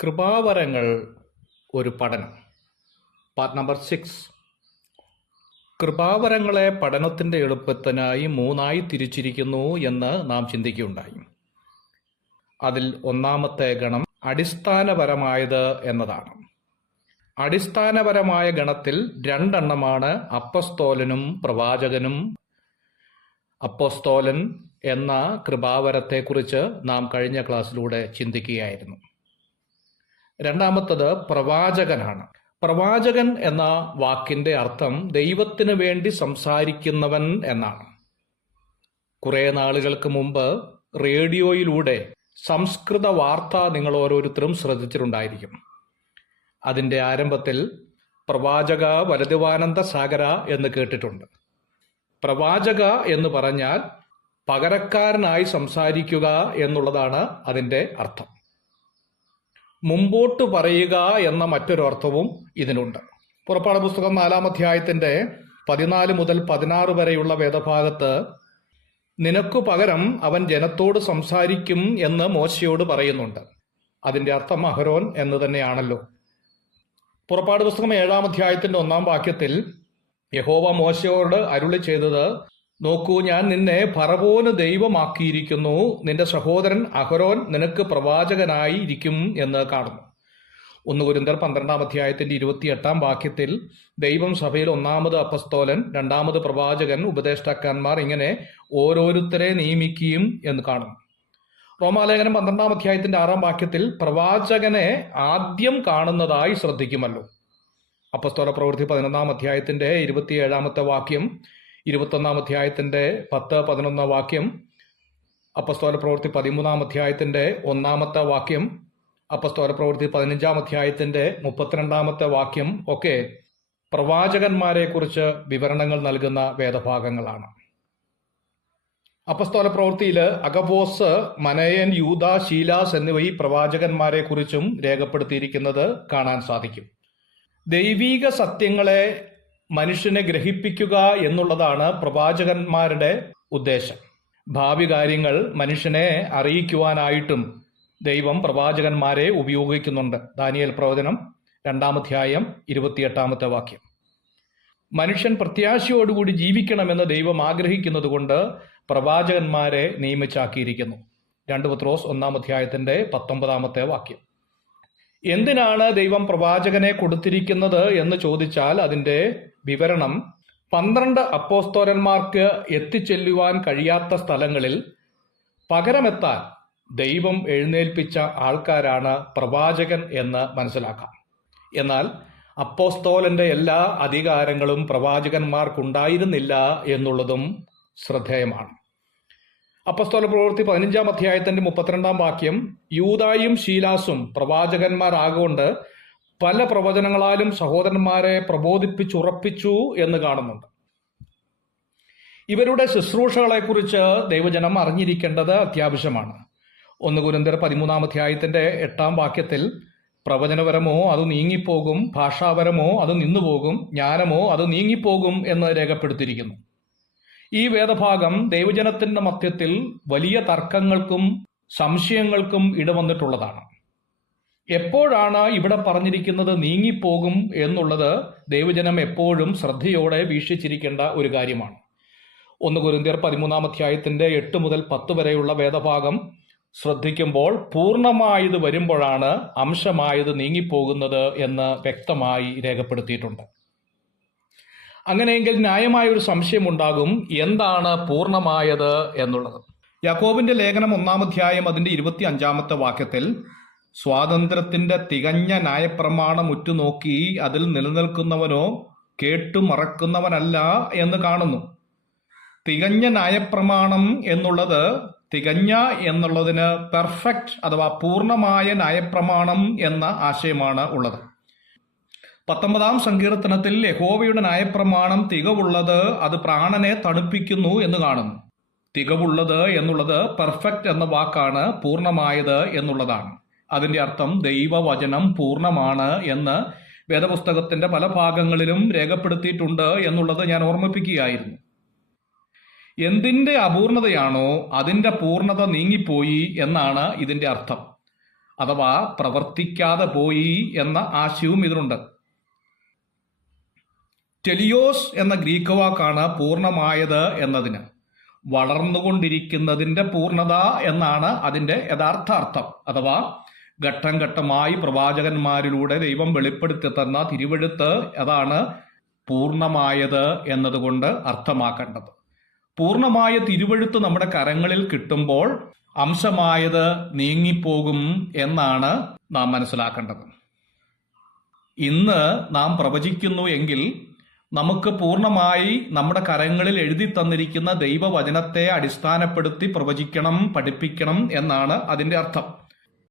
കൃപാവരങ്ങൾ ഒരു പഠനം. Part number 6. കൃപാവരങ്ങളെ പഠനത്തിൻ്റെ എളുപ്പത്തിനായി 3ആയി തിരിച്ചിരിക്കുന്നു എന്ന് നാം ചിന്തിക്കുകയുണ്ടായി. അതിൽ ഒന്നാമത്തെ ഗണം അടിസ്ഥാനപരമായത് എന്നതാണ്. അടിസ്ഥാനപരമായ ഗണത്തിൽ 2 എണ്ണമാണ് അപ്പസ്തോലനും പ്രവാചകനും. അപ്പോസ്തോലൻ എന്ന കൃപാവരത്തെക്കുറിച്ച് നാം കഴിഞ്ഞ ക്ലാസ്സിലൂടെ ചിന്തിക്കുകയായിരുന്നു. രണ്ടാമത്തത് പ്രവാചകനാണ്. പ്രവാചകൻ എന്ന വാക്കിന്റെ അർത്ഥം ദൈവത്തിന് വേണ്ടി സംസാരിക്കുന്നവൻ എന്നാണ്. കുറെ നാളുകൾക്ക് മുമ്പ് റേഡിയോയിലൂടെ സംസ്കൃത വാർത്ത നിങ്ങൾ ഓരോരുത്തരും ശ്രദ്ധിച്ചിട്ടുണ്ടായിരിക്കും. അതിൻ്റെ ആരംഭത്തിൽ പ്രവാചക വലതുവാനന്ദ സാഗര എന്ന് കേട്ടിട്ടുണ്ട്. പ്രവാചക എന്ന് പറഞ്ഞാൽ പകരക്കാരനായി സംസാരിക്കുക എന്നുള്ളതാണ് അതിൻ്റെ അർത്ഥം. മുമ്പോട്ട് പറയുക എന്ന മറ്റൊരു അർത്ഥവും ഇതിനുണ്ട്. പുറപ്പാട് പുസ്തകം 4-ാം അധ്യായത്തിന്റെ 14 മുതൽ 16 വരെയുള്ള വേദഭാഗത്ത് നിനക്കു പകരം അവൻ ജനത്തോട് സംസാരിക്കും എന്ന് മോശയോട് പറയുന്നുണ്ട്. അതിന്റെ അർത്ഥം അഹരോൻ എന്ന് തന്നെയാണല്ലോ. പുറപ്പാട് പുസ്തകം 7-ാം അധ്യായത്തിന്റെ 1-ാം വാക്യത്തിൽ യഹോവ മോശയോട് അരുളി ചെയ്തത്, നോക്കൂ, ഞാൻ നിന്നെ ഫറവോന് ദൈവമാക്കിയിരിക്കുന്നു, നിന്റെ സഹോദരൻ അഹരോൻ നിനക്ക് പ്രവാചകനായി ഇരിക്കും എന്ന് കാണുന്നു. 1 കൊരിന്ത്യർ 12-ാം അധ്യായത്തിന്റെ 28-ാം വാക്യത്തിൽ ദൈവം സഭയിൽ 1-ാമത് അപ്പസ്തോലൻ, 2-ാമത് പ്രവാചകൻ, ഉപദേഷ്ടാക്കന്മാർ ഇങ്ങനെ ഓരോരുത്തരെ നിയമിക്കുകയും എന്ന് കാണുന്നു. റോമാലേഖനം 12-ാം അധ്യായത്തിന്റെ 6-ാം വാക്യത്തിൽ പ്രവാചകനെ ആദ്യം കാണുന്നതായി ശ്രദ്ധിക്കുമല്ലോ. അപ്പസ്തോല പ്രവൃത്തി 11-ാം അധ്യായത്തിന്റെ 27-ാമത്തെ വാക്യം, 21-ാം അധ്യായത്തിന്റെ 10-11 വാക്യം, അപ്പസ്തോല പ്രവൃത്തി 13-ാം അധ്യായത്തിന്റെ 1-ാമത്തെ വാക്യം, അപ്പസ്തോല പ്രവൃത്തി 15-ാം അധ്യായത്തിന്റെ 32-ാമത്തെ വാക്യം ഒക്കെ പ്രവാചകന്മാരെ കുറിച്ച് വിവരണങ്ങൾ നൽകുന്ന വേദഭാഗങ്ങളാണ്. അപ്പസ്തോല പ്രവൃത്തിയിൽ അഗബോസ്, മനയൻ, യൂദ, ശീലാസ് എന്നിവ ഈ പ്രവാചകന്മാരെ കുറിച്ചും രേഖപ്പെടുത്തിയിരിക്കുന്നത് കാണാൻ സാധിക്കും. ദൈവീക സത്യങ്ങളെ മനുഷ്യനെ ഗ്രഹിപ്പിക്കുക എന്നുള്ളതാണ് പ്രവാചകന്മാരുടെ ഉദ്ദേശം. ഭാവി കാര്യങ്ങൾ മനുഷ്യനെ അറിയിക്കുവാനായിട്ടും ദൈവം പ്രവാചകന്മാരെ ഉപയോഗിക്കുന്നുണ്ട്. ദാനിയേൽ പ്രവചനം 2-ാം അധ്യായം 28-ാമത്തെ വാക്യം. മനുഷ്യൻ പ്രത്യാശയോടുകൂടി ജീവിക്കണമെന്ന് ദൈവം ആഗ്രഹിക്കുന്നത് കൊണ്ട് പ്രവാചകന്മാരെ നിയമിച്ചാക്കിയിരിക്കുന്നു. 2 പത്രോസ് 1-ാം അധ്യായത്തിന്റെ 19-ാമത്തെ വാക്യം. എന്തിനാണ് ദൈവം പ്രവാചകനെ കൊടുത്തിരിക്കുന്നത് എന്ന് ചോദിച്ചാൽ അതിന്റെ വിവരണം 12 അപ്പോസ്തലന്മാർക്ക് എത്തിച്ചെല്ലുവാൻ കഴിയാത്ത സ്ഥലങ്ങളിൽ പകരമെത്താൻ ദൈവം എഴുന്നേൽപ്പിച്ച ആൾക്കാരാണ് പ്രവാചകൻ എന്ന് മനസ്സിലാക്കാം. എന്നാൽ അപ്പോസ്തോലന്റെ എല്ലാ അധികാരങ്ങളും പ്രവാചകന്മാർക്കുണ്ടായിരുന്നില്ല എന്നുള്ളതും ശ്രദ്ധേയമാണ്. അപ്പസ്തോല പ്രവൃത്തി 15-ാം അധ്യായത്തിന്റെ 32-ാം വാക്യം, യൂദായും ശീലാസും പ്രവാചകന്മാരാകൊണ്ട് പല പ്രവചനങ്ങളാലും സഹോദരന്മാരെ പ്രബോധിപ്പിച്ചുറപ്പിച്ചു എന്ന് കാണുന്നുണ്ട്. ഇവരുടെ ശുശ്രൂഷകളെക്കുറിച്ച് ദൈവജനം അറിഞ്ഞിരിക്കേണ്ടത് അത്യാവശ്യമാണ്. 1 കൊരിന്ത്യർ 13-ാം അധ്യായത്തിന്റെ 8-ാം വാക്യത്തിൽ പ്രവചനപരമോ അത് നീങ്ങിപ്പോകും, ഭാഷാപരമോ അത് നിന്നുപോകും, ജ്ഞാനമോ അത് നീങ്ങിപ്പോകും എന്ന് രേഖപ്പെടുത്തിയിരിക്കുന്നു. ഈ വേദഭാഗം ദൈവജനത്തിന്റെ മധ്യത്തിൽ വലിയ തർക്കങ്ങൾക്കും സംശയങ്ങൾക്കും ഇടവന്നിട്ടുള്ളതാണ്. എപ്പോഴാണ് ഇവിടെ പറഞ്ഞിരിക്കുന്നത് നീങ്ങിപ്പോകും എന്നുള്ളത് ദൈവജനം എപ്പോഴും ശ്രദ്ധയോടെ വീക്ഷിച്ചിരിക്കേണ്ട ഒരു കാര്യമാണ്. 1 കൊരിന്ത്യർ 13-ാം അധ്യായത്തിന്റെ 8 മുതൽ 10 വരെയുള്ള വേദഭാഗം ശ്രദ്ധിക്കുമ്പോൾ പൂർണ്ണമായത് വരുമ്പോഴാണ് അംശമായത് നീങ്ങിപ്പോകുന്നത് എന്ന് വ്യക്തമായി രേഖപ്പെടുത്തിയിട്ടുണ്ട്. അങ്ങനെയെങ്കിൽ ന്യായമായ ഒരു സംശയമുണ്ടാകും, എന്താണ് പൂർണ്ണമായത് എന്നുള്ളത്. യാക്കോബിന്റെ ലേഖനം 1-ാം അധ്യായം അതിന്റെ 25-ാമത്തെ വാക്യത്തിൽ സ്വാതന്ത്ര്യത്തിന്റെ തികഞ്ഞ ന്യായപ്രമാണം ഉറ്റുനോക്കി അതിൽ നിലനിൽക്കുന്നവനോ കേട്ടുമറക്കുന്നവനല്ല എന്ന് കാണുന്നു. തികഞ്ഞ ന്യായപ്രമാണം എന്നുള്ളത് തികഞ്ഞ എന്നുള്ളതിന് പെർഫെക്റ്റ് അഥവാ പൂർണ്ണമായ ന്യായപ്രമാണം എന്ന ആശയമാണ് ഉള്ളത്. 19-ാം സങ്കീർത്തനത്തിൽ യഹോവയുടെ ന്യായപ്രമാണം തികവുള്ളത്, അത് പ്രാണനെ തണുപ്പിക്കുന്നു എന്ന് കാണുന്നു. തികവുള്ളത് എന്നുള്ളത് പെർഫെക്റ്റ് എന്ന വാക്കാണ്, പൂർണ്ണമായത് എന്നുള്ളതാണ്. അതിന്റെ അർത്ഥം ദൈവവചനം പൂർണ്ണമാണ് എന്ന് വേദപുസ്തകത്തിന്റെ പല ഭാഗങ്ങളിലും രേഖപ്പെടുത്തിയിട്ടുണ്ട് എന്നുള്ളത് ഞാൻ ഓർമ്മിപ്പിക്കുകയായിരുന്നു. എന്തിന്റെ അപൂർണതയാണോ അതിന്റെ പൂർണ്ണത നീങ്ങിപ്പോയി എന്നാണ് ഇതിന്റെ അർത്ഥം. അഥവാ പ്രവർത്തിക്കാതെ പോയി എന്ന ആശയവും ഇതിനുണ്ട്. ടെലിയോസ് എന്ന ഗ്രീക്ക് വാക്കാണ് പൂർണ്ണമായത് എന്നതിന്. വളർന്നുകൊണ്ടിരിക്കുന്നതിന്റെ പൂർണ്ണത എന്നാണ് അതിന്റെ യഥാർത്ഥ അർത്ഥം. അഥവാ ഘട്ടം ഘട്ടമായി പ്രവാചകന്മാരിലൂടെ ദൈവം വെളിപ്പെടുത്തി തന്ന തിരുവെഴുത്ത് അതാണ് പൂർണ്ണമായത് എന്നതുകൊണ്ട് അർത്ഥമാക്കേണ്ടത്. പൂർണ്ണമായ തിരുവെഴുത്ത് നമ്മുടെ കരങ്ങളിൽ കിട്ടുമ്പോൾ അംശമായത് നീങ്ങിപ്പോകും എന്നാണ് നാം മനസ്സിലാക്കേണ്ടത്. ഇന്ന് നാം പ്രവചിക്കുന്നു എങ്കിൽ നമുക്ക് പൂർണ്ണമായി നമ്മുടെ കരങ്ങളിൽ എഴുതി തന്നിരിക്കുന്ന ദൈവവചനത്തെ അടിസ്ഥാനപ്പെടുത്തി പ്രവചിക്കണം, പഠിപ്പിക്കണം എന്നാണ് അതിന്റെ അർത്ഥം.